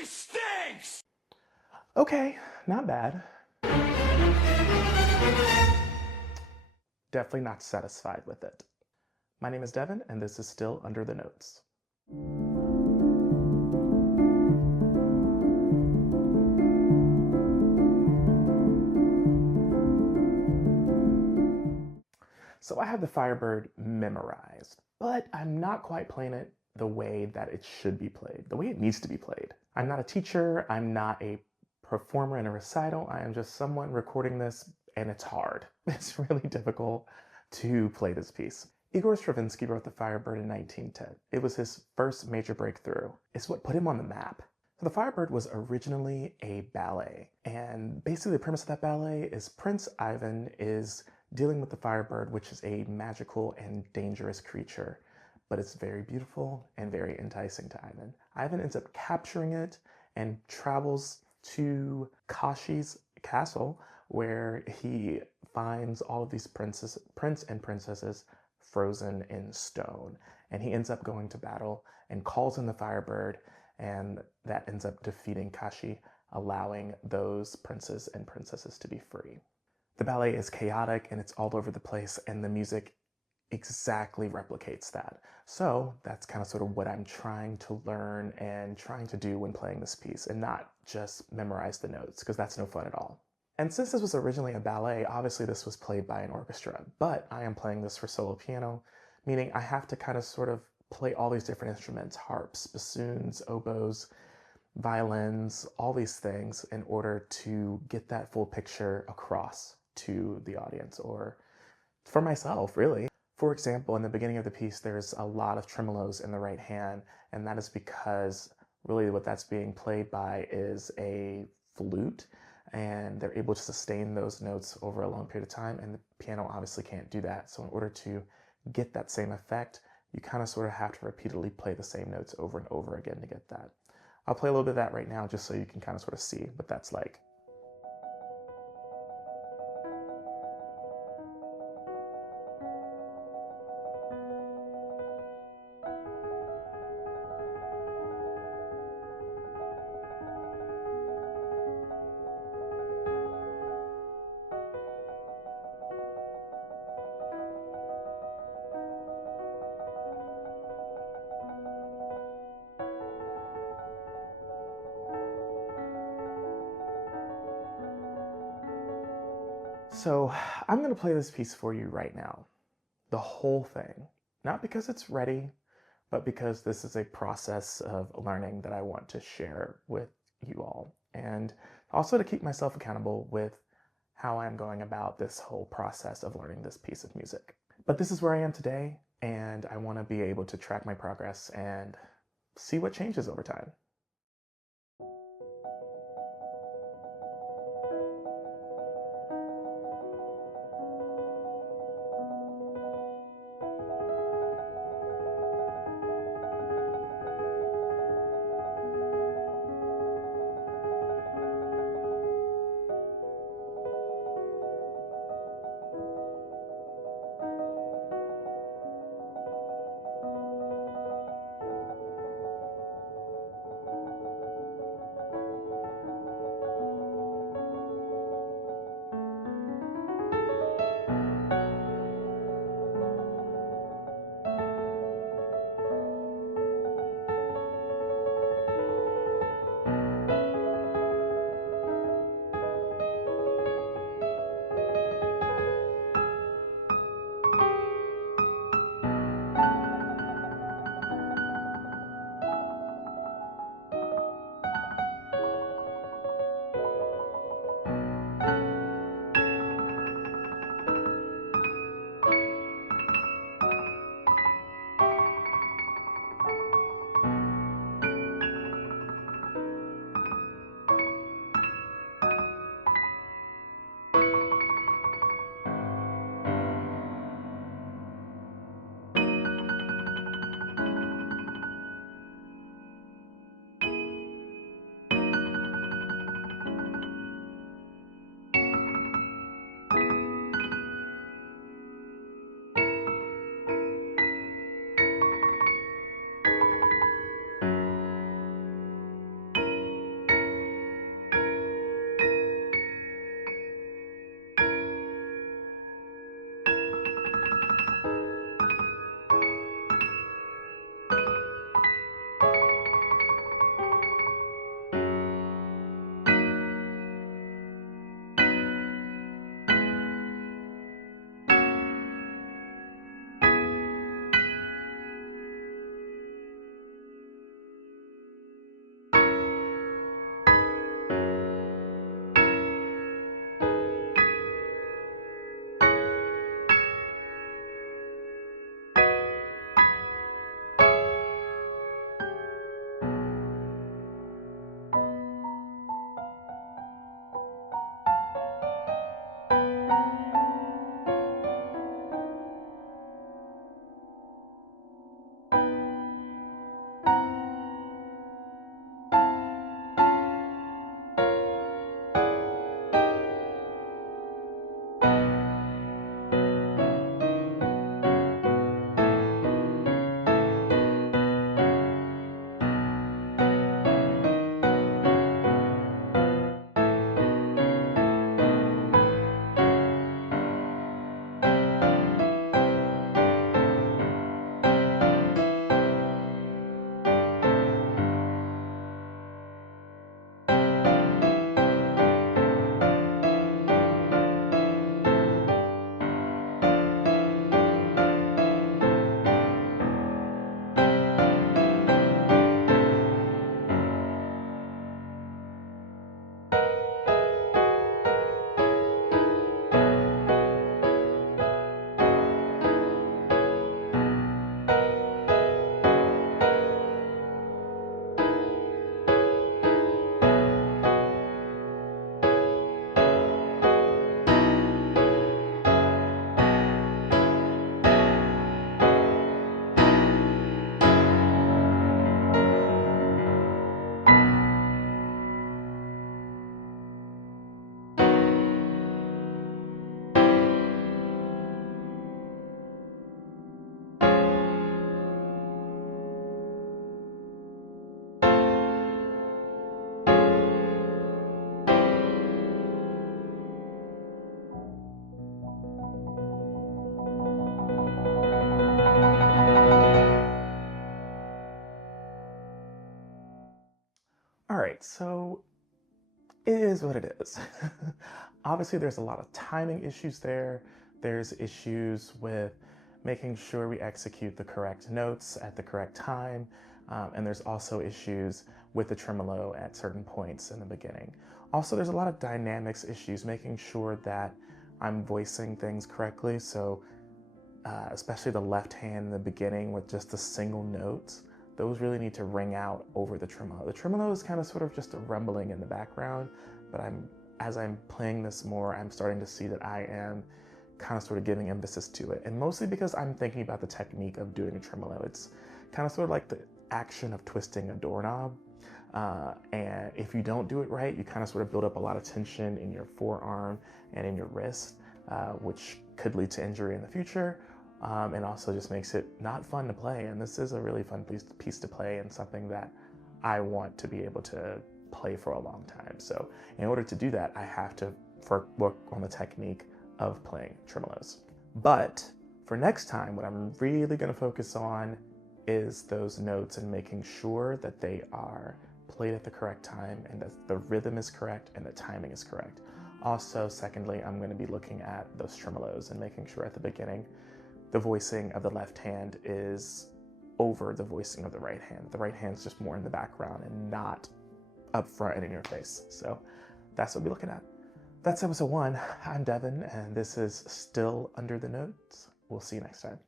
guy stinks! Okay, not bad. Definitely not satisfied with it. My name is Devin, and this is still Under the Notes. So I have the Firebird memorized, but I'm not quite playing it the way that it should be played, the way it needs to be played. I'm not a teacher, I'm not a performer in a recital, I am just someone recording this, and it's hard. It's really difficult to play this piece. Igor Stravinsky wrote the Firebird in 1910. It was his first major breakthrough. It's what put him on the map. So the Firebird was originally a ballet, and basically the premise of that ballet is Prince Ivan is dealing with the Firebird, which is a magical and dangerous creature, but it's very beautiful and very enticing to Ivan. Ivan ends up capturing it and travels to Kashi's castle, where he finds all of these prince and princesses frozen in stone. And he ends up going to battle and calls in the Firebird, and that ends up defeating Kashi, allowing those princes and princesses to be free. The ballet is chaotic and it's all over the place, and the music exactly replicates that. So that's kind of sort of what I'm trying to learn and trying to do when playing this piece, and not just memorize the notes, because that's no fun at all. And since this was originally a ballet, obviously this was played by an orchestra, but I am playing this for solo piano, meaning I have to kind of sort of play all these different instruments, harps, bassoons, oboes, violins, all these things in order to get that full picture across to the audience, or for myself, really. For example, in the beginning of the piece, there's a lot of tremolos in the right hand, and that is because really what that's being played by is a flute, and they're able to sustain those notes over a long period of time, and the piano obviously can't do that. So in order to get that same effect, you kind of sort of have to repeatedly play the same notes over and over again to get that. I'll play a little bit of that right now just so you can kind of sort of see what that's like. So I'm going to play this piece for you right now, the whole thing, not because it's ready, but because this is a process of learning that I want to share with you all, and also to keep myself accountable with how I'm going about this whole process of learning this piece of music. But this is where I am today, and I want to be able to track my progress and see what changes over time. right, so it is what it is. Obviously, there's a lot of timing issues there. There's issues with making sure we execute the correct notes at the correct time. And there's also issues with the tremolo at certain points in the beginning. Also, there's a lot of dynamics issues, making sure that I'm voicing things correctly. So especially the left hand in the beginning with just the single notes, those really need to ring out over the tremolo. The tremolo is kind of sort of just a rumbling in the background, but as I'm playing this more, I'm starting to see that I am kind of sort of giving emphasis to it. And mostly because I'm thinking about the technique of doing a tremolo. It's kind of sort of like the action of twisting a doorknob. And if you don't do it right, you kind of sort of build up a lot of tension in your forearm and in your wrist, which could lead to injury in the future. And also just makes it not fun to play. And this is a really fun piece to play and something that I want to be able to play for a long time. So in order to do that, I have to work on the technique of playing tremolos. But for next time, what I'm really going to focus on is those notes and making sure that they are played at the correct time and that the rhythm is correct and the timing is correct. Also, secondly, I'm going to be looking at those tremolos and making sure at the beginning the voicing of the left hand is over the voicing of the right hand. The right hand's just more in the background and not up front and in your face. So that's what we'll be looking at. That's episode 1. I'm Devin, and this is Still Under the Notes. We'll see you next time.